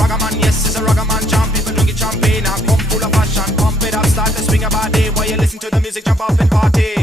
Ragaman, yes, it's a ragaman jump. People drinking champagne, I come full of passion. Pump it up, start to swing your body while you listen to the music, jump up and party.